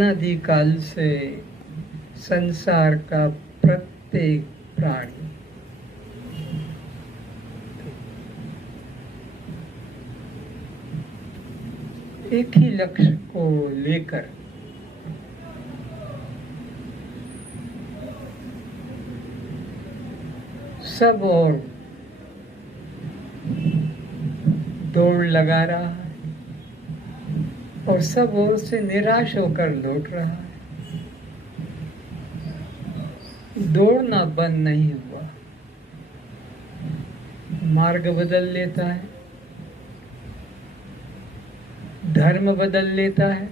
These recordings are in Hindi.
अनादिकाल से संसार का प्रत्येक प्राणी एक ही लक्ष्य को लेकर सब और दौड़ लगा रहा है और सब ओर से निराश होकर लौट रहा है। दौड़ना बंद नहीं हुआ, मार्ग बदल लेता है, धर्म बदल लेता है,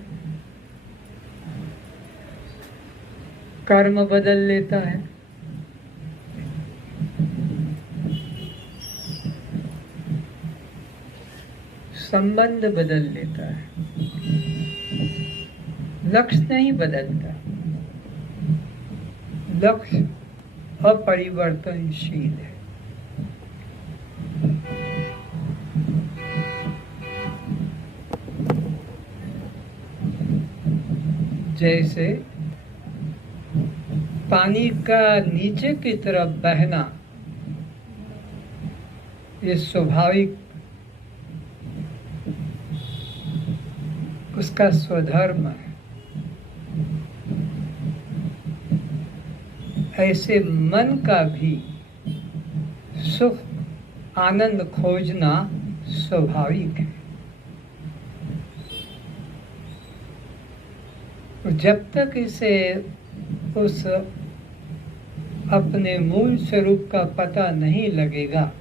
कर्म बदल लेता है, संबंध बदल लेता है, लक्ष्य नहीं बदलता। लक्ष्य अपरिवर्तनशील है। जैसे पानी का नीचे की तरफ बहना ये स्वाभाविक उसका स्वधर्म है, ऐसे मन का भी सुख आनंद खोजना स्वाभाविक है। जब तक इसे उस अपने मूल स्वरूप का पता नहीं लगेगा,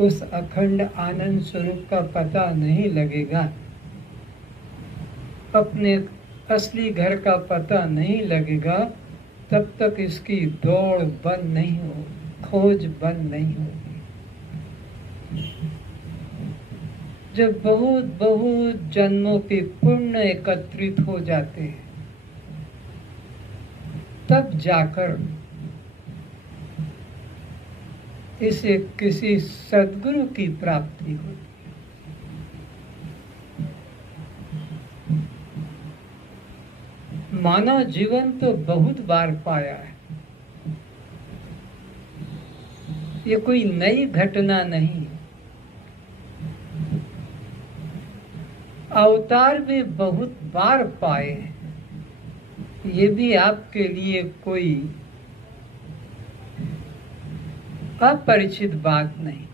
उस अखंड आनंद स्वरूप का पता नहीं लगेगा, अपने असली घर का पता नहीं लगेगा, तब तक इसकी दौड़ बंद नहीं हो, खोज बंद नहीं होगी। जब बहुत बहुत जन्मों के पुण्य एकत्रित हो जाते हैं, तब जाकर इसे किसी सद्गुरु की प्राप्ति होती। मानव जीवन तो बहुत बार पाया है, ये कोई नई घटना नहीं। अवतार भी बहुत बार पाए हैं, ये भी आपके लिए कोई अपरिचित बात नहीं।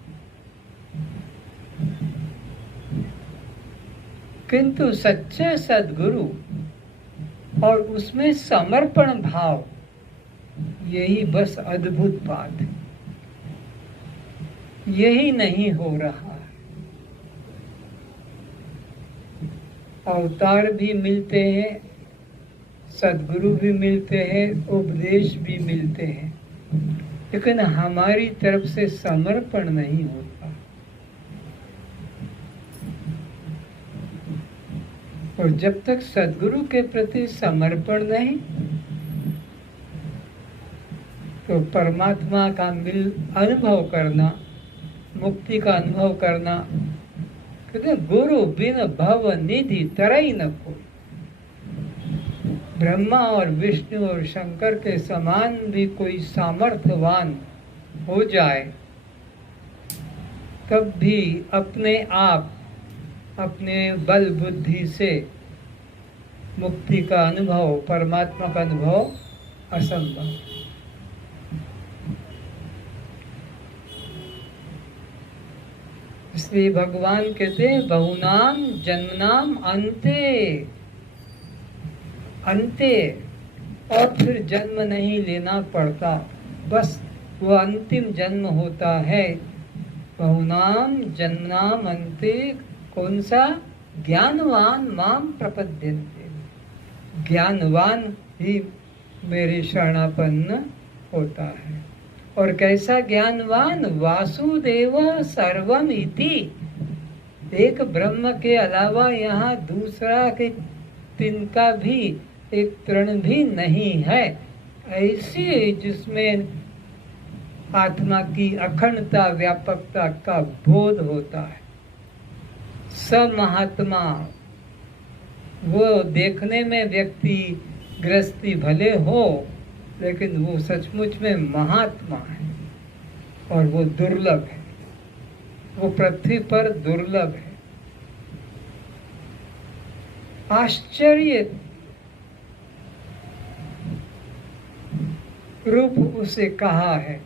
किंतु सच्चे सद्गुरु और उसमें समर्पण भाव, यही बस अद्भुत बात है। यही नहीं हो रहा है। अवतार भी मिलते हैं, सद्गुरु भी मिलते हैं, उपदेश भी मिलते हैं, लेकिन हमारी तरफ से समर्पण नहीं होता। और जब तक सद्गुरु के प्रति समर्पण नहीं, तो परमात्मा का अनुभव करना, मुक्ति का अनुभव करना, कहते गुरु बिन भव निधि तरई न कोई। ब्रह्मा और विष्णु और शंकर के समान भी कोई सामर्थ्यवान हो जाए, तब भी अपने आप अपने बल बुद्धि से मुक्ति का अनुभव, परमात्मा का अनुभव असंभव। इसलिए भगवान कहते हैं बहुनाम जन्मनाम अंते, और फिर जन्म नहीं लेना पड़ता, बस वो अंतिम जन्म होता है। बहुनाम जन्मनाम अंते, कौन सा? ज्ञानवान माम प्रपद्यन्ते, ज्ञानवान ही मेरे शरणापन्न होता है। और कैसा ज्ञानवान? वासुदेव सर्वम इति, एक ब्रह्म के अलावा यहाँ दूसरा के तिनका भी एक तृण भी नहीं है, ऐसी जिसमें आत्मा की अखंडता व्यापकता का बोध होता है। स महात्मा वो देखने में व्यक्ति गृहस्थी भले हो, लेकिन वो सचमुच में महात्मा है और वो दुर्लभ है, वो पृथ्वी पर दुर्लभ है। आश्चर्य रूप उसे कहा है,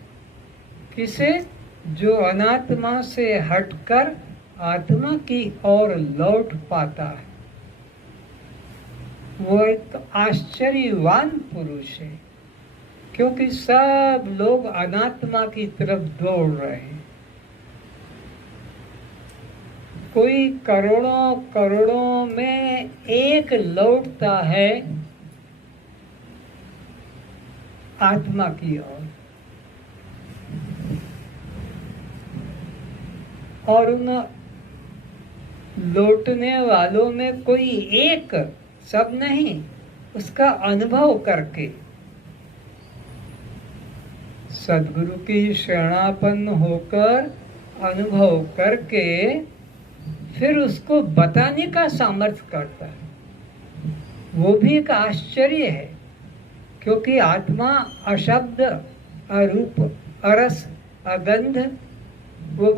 किसे? जो अनात्मा से हटकर आत्मा की ओर लौट पाता है, वो एक आश्चर्यवान पुरुष है, क्योंकि सब लोग अनात्मा की तरफ दौड़ रहे हैं। कोई करोड़ों करोड़ों में एक लौटता है आत्मा की ओर, और उन लौटने वालों में कोई एक, सब नहीं, उसका अनुभव करके, सद्गुरु की शरणापन्न होकर अनुभव करके फिर उसको बताने का सामर्थ्य करता है। वो भी एक आश्चर्य है, क्योंकि आत्मा अशब्द, अरूप, अरस, अगंध, वो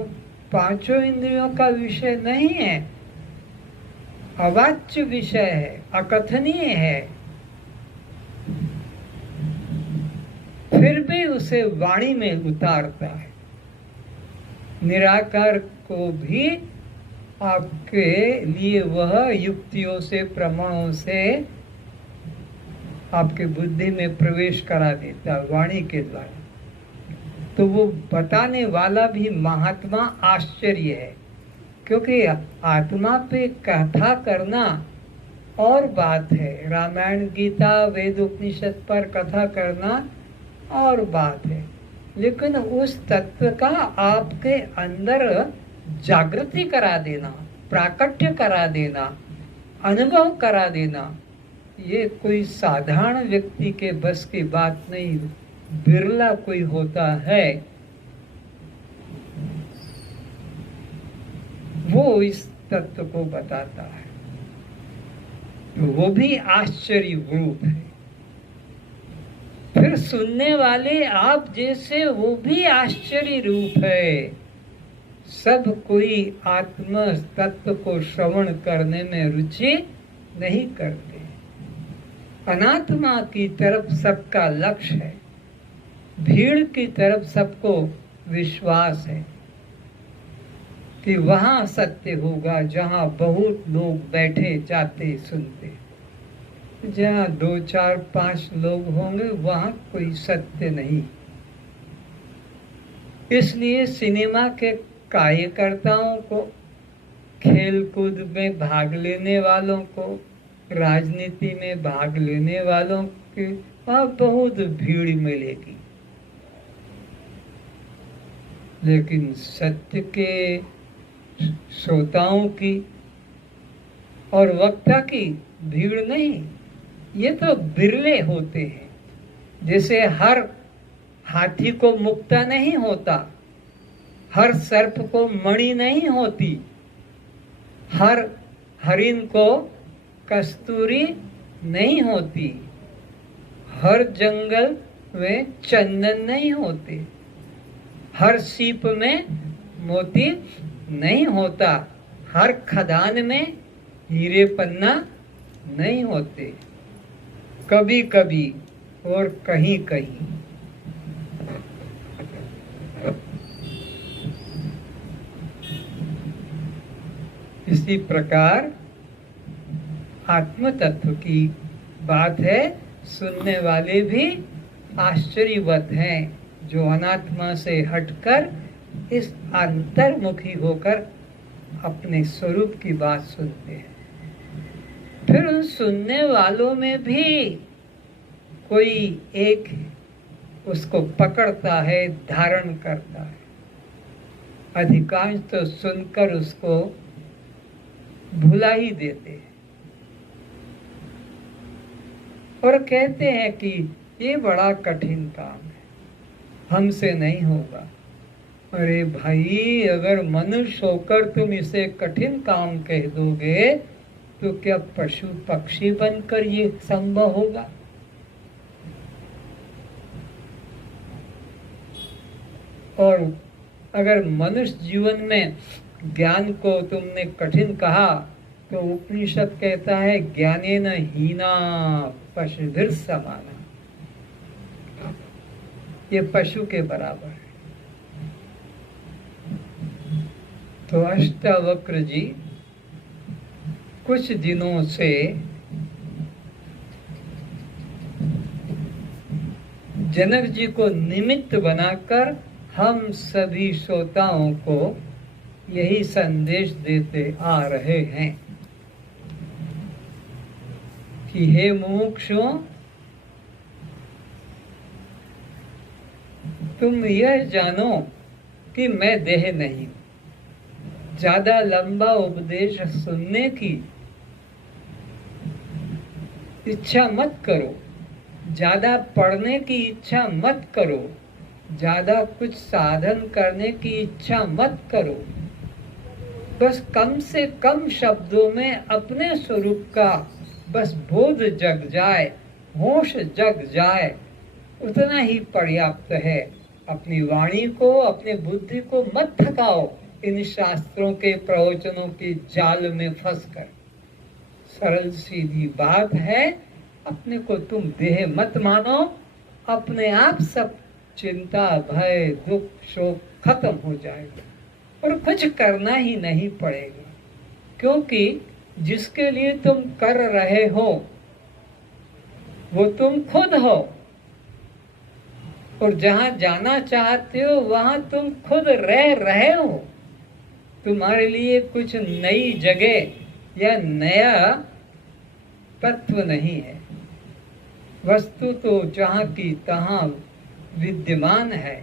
पांचों इंद्रियों का विषय नहीं है, अवाच्य विषय है, अकथनीय है। फिर भी उसे वाणी में उतारता है। निराकार को भी आपके लिए वह युक्तियों से, प्रमाणों से आपके बुद्धि में प्रवेश करा देता है वाणी के द्वारा। तो वो बताने वाला भी महात्मा आश्चर्य है, क्योंकि आत्मा पे कथा करना और बात है, रामायण, गीता, वेद, उपनिषद पर कथा करना और बात है, लेकिन उस तत्व का आपके अंदर जागृति करा देना, प्राकट्य करा देना, अनुभव करा देना, ये कोई साधारण व्यक्ति के बस की बात नहीं, बिरला कोई होता है वो इस तत्व को बताता है। वो भी आश्चर्य रूप है। फिर सुनने वाले आप जैसे वो भी आश्चर्य रूप है। सब कोई आत्म तत्व को श्रवण करने में रुचि नहीं करते। अनात्मा की तरफ सबका लक्ष्य है, भीड़ की तरफ सबको विश्वास है कि वहां सत्य होगा जहां बहुत लोग बैठे जाते सुनते। जहां 2, 4, 5 लोग होंगे वहां कोई सत्य नहीं। इसलिए सिनेमा के कार्यकर्ताओं को, खेल कूद में भाग लेने वालों को, राजनीति में भाग लेने वालों की वहां बहुत भीड़ मिलेगी, लेकिन सत्य के श्रोताओं की और वक्ता की भीड़ नहीं। ये तो बिरले होते हैं। जैसे हर हाथी को मुक्ता नहीं होता, हर सर्प को मणि नहीं होती, हर हरिण को कस्तूरी नहीं होती, हर जंगल में चंदन नहीं होते, हर सीप में मोती नहीं होता, हर खदान में हीरे पन्ना नहीं होते। कभी कभी और कहीं कहीं। इसी प्रकार आत्म तत्व की बात है। सुनने वाले भी आश्चर्यवत हैं जो अनात्मा से हटकर इस अंतर्मुखी होकर अपने स्वरूप की बात सुनते हैं। फिर उन सुनने वालों में भी कोई एक उसको पकड़ता है, धारण करता है। अधिकांश तो सुनकर उसको भुला ही देते हैं और कहते हैं कि ये बड़ा कठिन काम है, हमसे नहीं होगा। अरे भाई, अगर मनुष्य होकर तुम इसे कठिन काम कह दोगे तो क्या पशु पक्षी बनकर ये संभव होगा? और अगर मनुष्य जीवन में ज्ञान को तुमने कठिन कहा तो उपनिषद कहता है ज्ञानेन हीना पशुभिर समाना, ये पशु के बराबर है। तो अष्टावक्र जी कुछ दिनों से जनक जी को निमित्त बनाकर हम सभी श्रोताओं को यही संदेश देते आ रहे हैं कि हे मुमुक्षुओं, तुम यह जानो कि मैं देह नहीं हूं। ज्यादा लंबा उपदेश सुनने की इच्छा मत करो, ज्यादा पढ़ने की इच्छा मत करो, ज्यादा कुछ साधन करने की इच्छा मत करो। बस कम से कम शब्दों में अपने स्वरूप का बस बोध जग जाए, होश जग जाए, उतना ही पर्याप्त है। अपनी वाणी को, अपनी बुद्धि को मत थकाओ इन शास्त्रों के प्रवचनों के जाल में फंसकर। सरल सीधी बात है, अपने को तुम देह मत मानो, अपने आप सब चिंता भय दुख शोक खत्म हो जाएगा और कुछ करना ही नहीं पड़ेगा, क्योंकि जिसके लिए तुम कर रहे हो वो तुम खुद हो, और जहां जाना चाहते हो वहां तुम खुद रह रहे हो। तुम्हारे लिए कुछ नई जगह या नया तत्व नहीं है। वस्तु तो जहां की तहां विद्यमान है,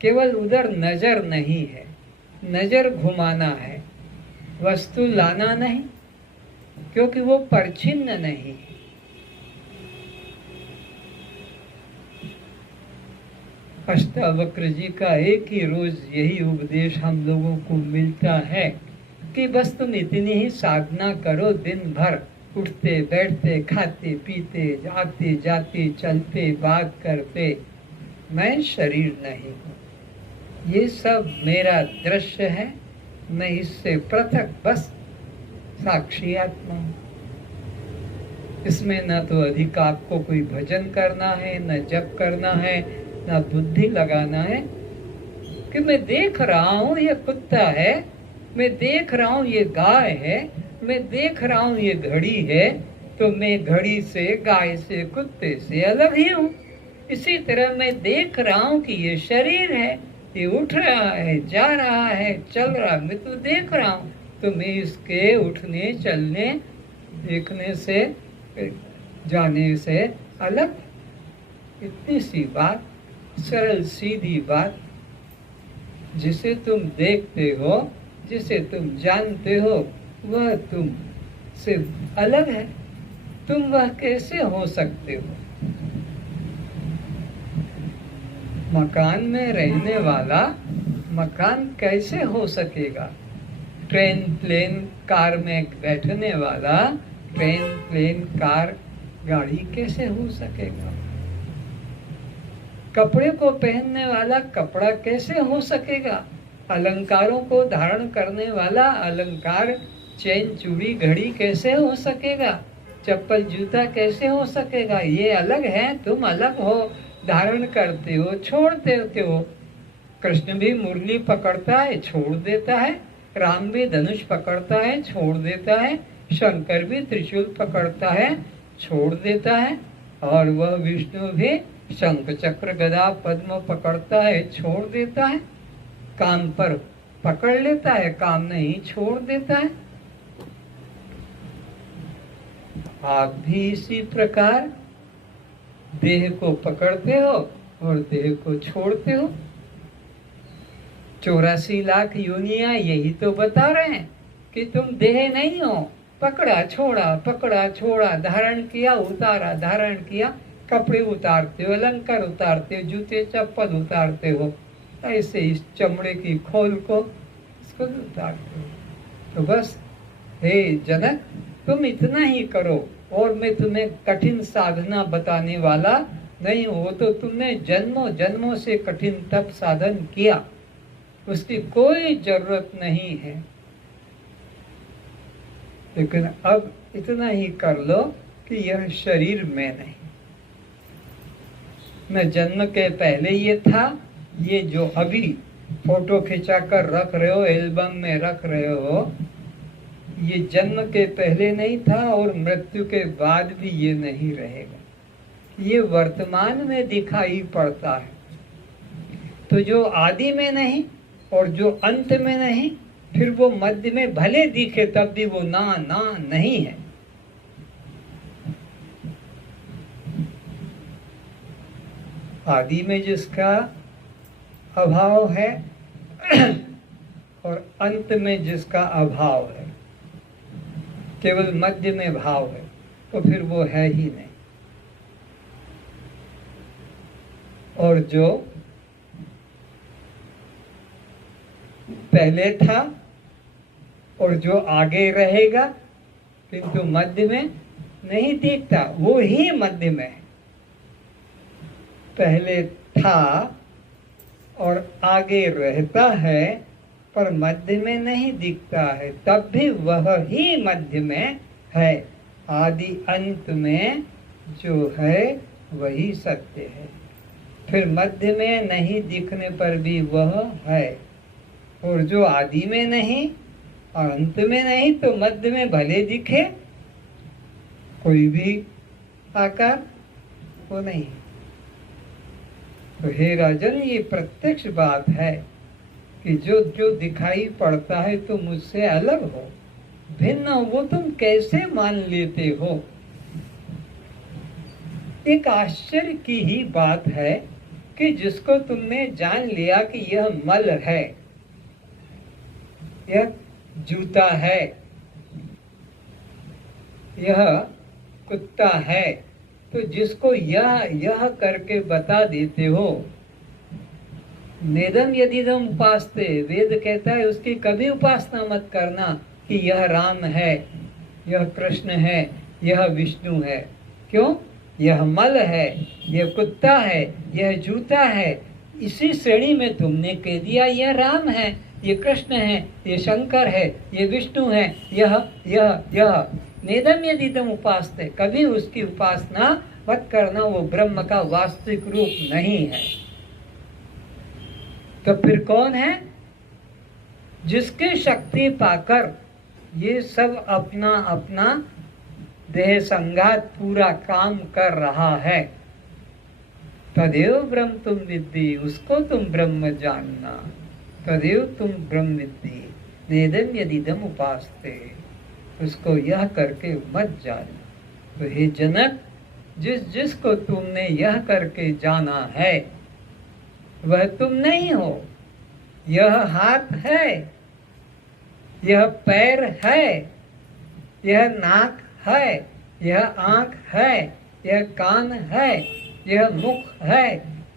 केवल उधर नजर नहीं है, नजर घुमाना है, वस्तु लाना नहीं, क्योंकि वो परछिन्न नहीं है। अष्टावक्र जी का एक ही रोज यही उपदेश हम लोगों को मिलता है कि बस तुम इतनी ही साधना करो, दिन भर उठते बैठते खाते पीते आते जाते चलते बात करते, मैं शरीर नहीं हूँ, ये सब मेरा दृश्य है, मैं इससे पृथक बस साक्षी आत्मा हूँ। इसमें न तो अधिक आपको कोई भजन करना है, न जप करना है, न बुद्धि लगाना है कि मैं देख रहा हूँ ये कुत्ता है, मैं देख रहा हूँ ये गाय है, मैं देख रहा हूँ ये घड़ी है, तो मैं घड़ी से गाय से कुत्ते से अलग ही हूँ। इसी तरह मैं देख रहा हूँ कि ये शरीर है, ये उठ रहा है, जा रहा है, चल रहा, मैं तो देख रहा हूँ, तो मैं इसके उठने चलने देखने से जाने से अलग। इतनी सी बात, सरल सीधी बात, जिसे तुम देखते हो, जिसे तुम जानते हो, वह तुम से अलग है। तुम वह कैसे हो सकते हो? मकान में रहने वाला मकान कैसे हो सकेगा? ट्रेन प्लेन कार में बैठने वाला ट्रेन प्लेन कार गाड़ी कैसे हो सकेगा? कपड़े को पहनने वाला कपड़ा कैसे हो सकेगा? अलंकारों को धारण करने वाला अलंकार चैन चूड़ी घड़ी कैसे हो सकेगा? चप्पल जूता कैसे हो सकेगा? ये अलग है, तुम अलग हो, धारण करते हो, छोड़ देते हो। कृष्ण भी मुरली पकड़ता है, छोड़ देता है, राम भी धनुष पकड़ता है, छोड़ देता है, शंकर भी त्रिशूल पकड़ता है, छोड़ देता है, और वह विष्णु भी शंख चक्र गदा पद्म पकड़ता है, छोड़ देता है। काम पर पकड़ लेता है, काम नहीं छोड़ देता है। आप भी इसी प्रकार देह को पकड़ते हो और देह को छोड़ते हो। 84 लाख योनियां यही तो बता रहे हैं कि तुम देह नहीं हो, पकड़ा छोड़ा, धारण किया उतारा, धारण किया, कपड़े उतारते हो, अलंकार उतारते हो, जूते चप्पल उतारते हो, ऐसे इस चमड़े की खोल को इसको उतारते हो। तो बस हे जनक, तुम इतना ही करो और मैं तुम्हें कठिन साधना बताने वाला नहीं हूँ। तो तुमने जन्मों जन्मों से कठिन तप साधन किया, उसकी कोई जरूरत नहीं है। लेकिन अब इतना ही कर लो कि यह शरीर मैं नहीं, मैं जन्म के पहले ये था। ये जो अभी फोटो खिंचा कर रख रहे हो, एल्बम में रख रहे हो, ये जन्म के पहले नहीं था और मृत्यु के बाद भी ये नहीं रहेगा। ये वर्तमान में दिखाई पड़ता है। तो जो आदि में नहीं और जो अंत में नहीं, फिर वो मध्य में भले दिखे तब भी वो ना नहीं है। आदि में जिसका अभाव है और अंत में जिसका अभाव है, केवल मध्य में भाव है, तो फिर वो है ही नहीं। और जो पहले था और जो आगे रहेगा किंतु मध्य में नहीं दिखता, वो ही मध्य में है। पहले था और आगे रहता है पर मध्य में नहीं दिखता है, तब भी वह ही मध्य में है। आदि अंत में जो है वही सत्य है। फिर मध्य में नहीं दिखने पर भी वह है। और जो आदि में नहीं और अंत में नहीं, तो मध्य में भले दिखे कोई भी आकार, वो नहीं। तो हे राजन, ये प्रत्यक्ष बात है कि जो जो दिखाई पड़ता है तो मुझसे अलग हो, भिन्न हो, वो तुम कैसे मान लेते हो? एक आश्चर्य की ही बात है कि जिसको तुमने जान लिया कि यह मल है, यह जूता है, यह कुत्ता है, तो जिसको यह करके बता देते हो, नेदम यदिदम उपास्ते, वेद कहता है उसकी कभी उपासना मत करना कि यह राम है, यह कृष्ण है, यह विष्णु है। क्यों? यह मल है, यह कुत्ता है, यह जूता है। इसी श्रेणी में तुमने कह दिया यह राम है, ये कृष्ण है, ये शंकर है, ये विष्णु है, यह नेदम यदिदम उपास्ते, कभी उसकी उपासना मत करना, वो ब्रह्म का वास्तविक रूप नहीं है। तो फिर कौन है? जिसकी शक्ति पाकर ये सब अपना अपना देह संघात पूरा काम कर रहा है। तदेव ब्रह्म तुम विद्धि, उसको तुम ब्रह्म जानना। तदेव तुम ब्रह्म विद्धि नेदम यदिदम उपास्ते, उसको यह करके मत जानना। तो हे जनक, जिसको तुमने यह करके जाना है वह तुम नहीं हो। यह हाथ है, यह पैर है, यह नाक है, यह आँख है, यह कान है, यह मुख है,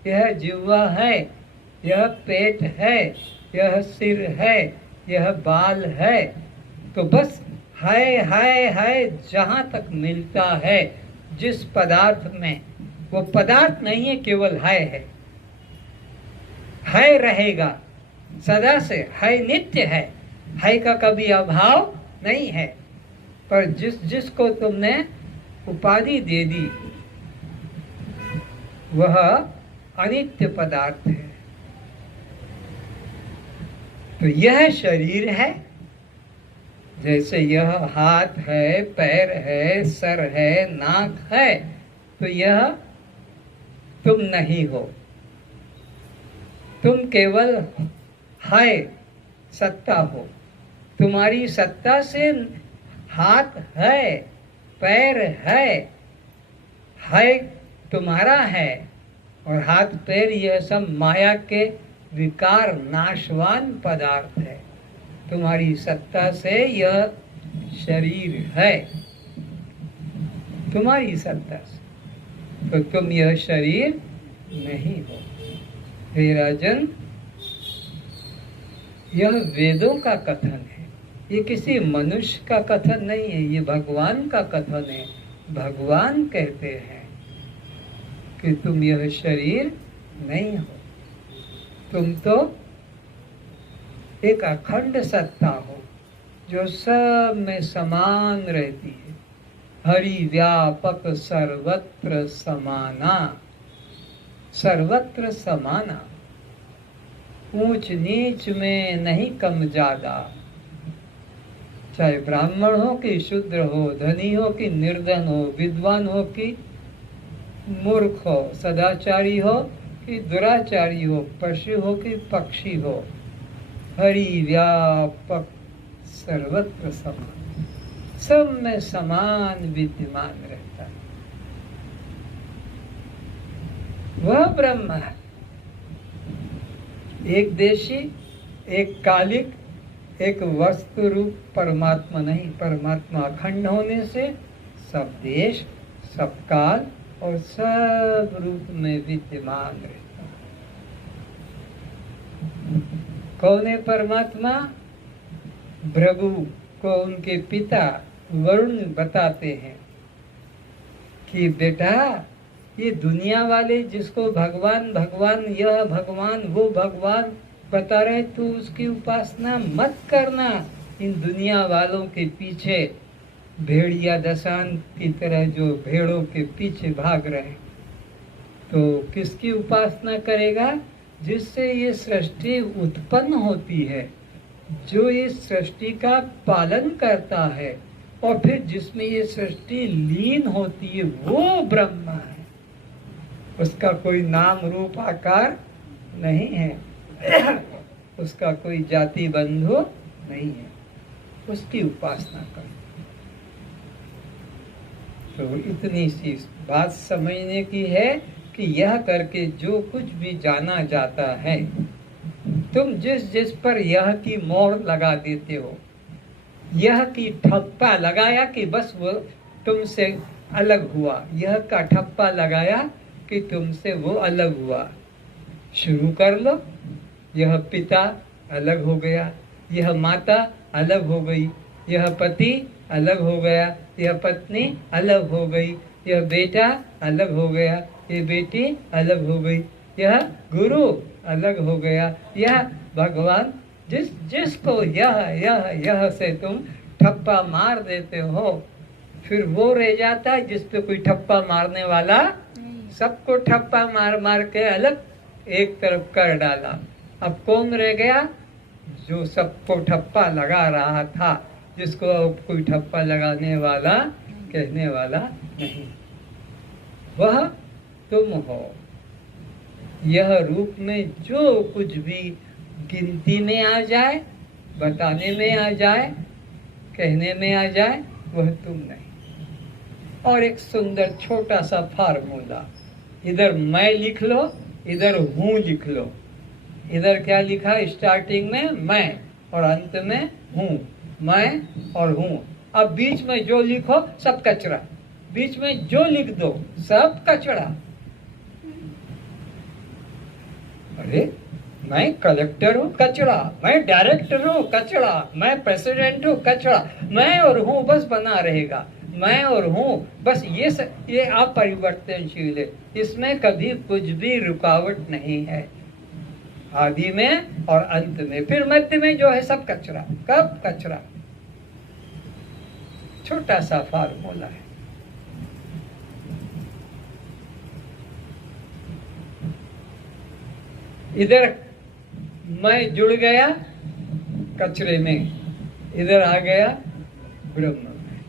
यह जिह्वा है, यह पेट है, यह सिर है, यह बाल है। तो बस है जहाँ तक मिलता है जिस पदार्थ में, वो पदार्थ नहीं है, केवल है रहेगा सदा से, है नित्य है का कभी अभाव नहीं है। पर जिसको तुमने उपाधि दे दी वह अनित्य पदार्थ है। तो यह शरीर है, जैसे यह हाथ है, पैर है, सर है, नाक है, तो यह तुम नहीं हो। तुम केवल है सत्ता हो। तुम्हारी सत्ता से हाथ है, पैर है तुम्हारा है, और हाथ पैर यह सब माया के विकार नाशवान पदार्थ है। तुम्हारी सत्ता से यह शरीर है, तुम्हारी सत्ता से, तो तुम यह शरीर नहीं हो। हे राजन, यह वेदों का कथन है, ये किसी मनुष्य का कथन नहीं है, ये भगवान का कथन है। भगवान कहते हैं कि तुम यह शरीर नहीं हो, तुम तो एक अखंड सत्ता हो जो सब में समान रहती है। हरि व्यापक सर्वत्र समाना, सर्वत्र समाना, ऊंच नीच में नहीं कम ज्यादा। चाहे ब्राह्मण हो कि शूद्र हो, धनी हो कि निर्धन हो, विद्वान हो कि मूर्ख हो, सदाचारी हो कि दुराचारी हो, पशु हो कि पक्षी हो, हरि व्यापक सर्वत्र समान, सब में समान विद्यमान रहता है। वह ब्रह्म है, एक देशी, एक कालिक, एक वस्तु रूप परमात्मा नहीं। परमात्मा अखंड होने से सब देश, सब काल और सब रूप में विद्यमान रहता है। कौन है परमात्मा? भृगु को उनके पिता वरुण बताते हैं कि बेटा, ये दुनिया वाले जिसको भगवान भगवान, यह भगवान वो भगवान बता रहे, तू उसकी उपासना मत करना। इन दुनिया वालों के पीछे भेड़िया दशान की तरह जो भेड़ों के पीछे भाग रहे, तो किसकी उपासना करेगा? जिससे ये सृष्टि उत्पन्न होती है, जो ये सृष्टि का पालन करता है और फिर जिसमें ये सृष्टि लीन होती है, वो ब्रह्म है। उसका कोई नाम रूप आकार नहीं है, उसका कोई जाति बंधु नहीं है, उसकी उपासना करो। तो इतनी सी बात समझने की है कि यह करके जो कुछ भी जाना जाता है, तुम जिस जिस पर यह की मोहर लगा देते हो, यह की ठप्पा लगाया कि बस वो तुमसे अलग हुआ, यह का ठप्पा लगाया कि तुमसे वो अलग हुआ, शुरू कर लो। यह पिता अलग हो गया, यह माता अलग हो गई, यह पति अलग हो गया, यह पत्नी अलग हो गई, यह बेटा अलग हो गया, ये बेटी अलग हो गई, यह गुरु अलग हो गया, यह भगवान। जिस जिसको यह से तुम ठप्पा मार देते हो, फिर वो रह जाता है जिस पे कोई ठप्पा मारने वाला, सबको ठप्पा मार मार के अलग एक तरफ कर डाला। अब कौन रह गया? जो सबको ठप्पा लगा रहा था, जिसको अब कोई ठप्पा लगाने वाला, कहने वाला नहीं, वह तुम हो। यह रूप में जो कुछ भी गिनती में आ जाए, बताने में आ जाए, कहने में आ जाए, वह तुम नहीं। और एक सुंदर छोटा सा फार्मूला, इधर मैं लिख लो, इधर हूँ लिख लो। इधर क्या लिखा? स्टार्टिंग में मैं और अंत में हूँ, मैं और हूँ। अब बीच में जो लिखो सब कचरा, बीच में जो लिख दो सब कचरा। अरे मैं कलेक्टर हूँ, कचरा। मैं डायरेक्टर हूँ, कचरा। मैं प्रेसिडेंट हूँ, कचरा। मैं और हूँ बस बना रहेगा, मैं और हूँ बस। ये अपरिवर्तनशील है, इसमें कभी कुछ भी रुकावट नहीं है। आदि में और अंत में, फिर मध्य में जो है सब कचरा। कब कचरा? छोटा सा फार्मूला है। इधर मैं जुड़ गया कचरे में, इधर आ गया ब्रह्म में।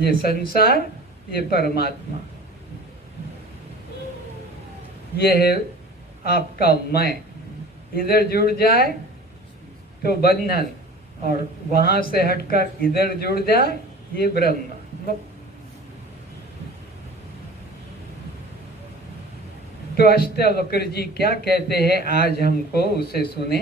ये संसार, ये परमात्मा, ये है आपका मैं। इधर जुड़ जाए तो बंधन, और वहां से हटकर इधर जुड़ जाए ये ब्रह्म। तो अष्टावक्र जी क्या कहते हैं, आज हमको उसे सुने।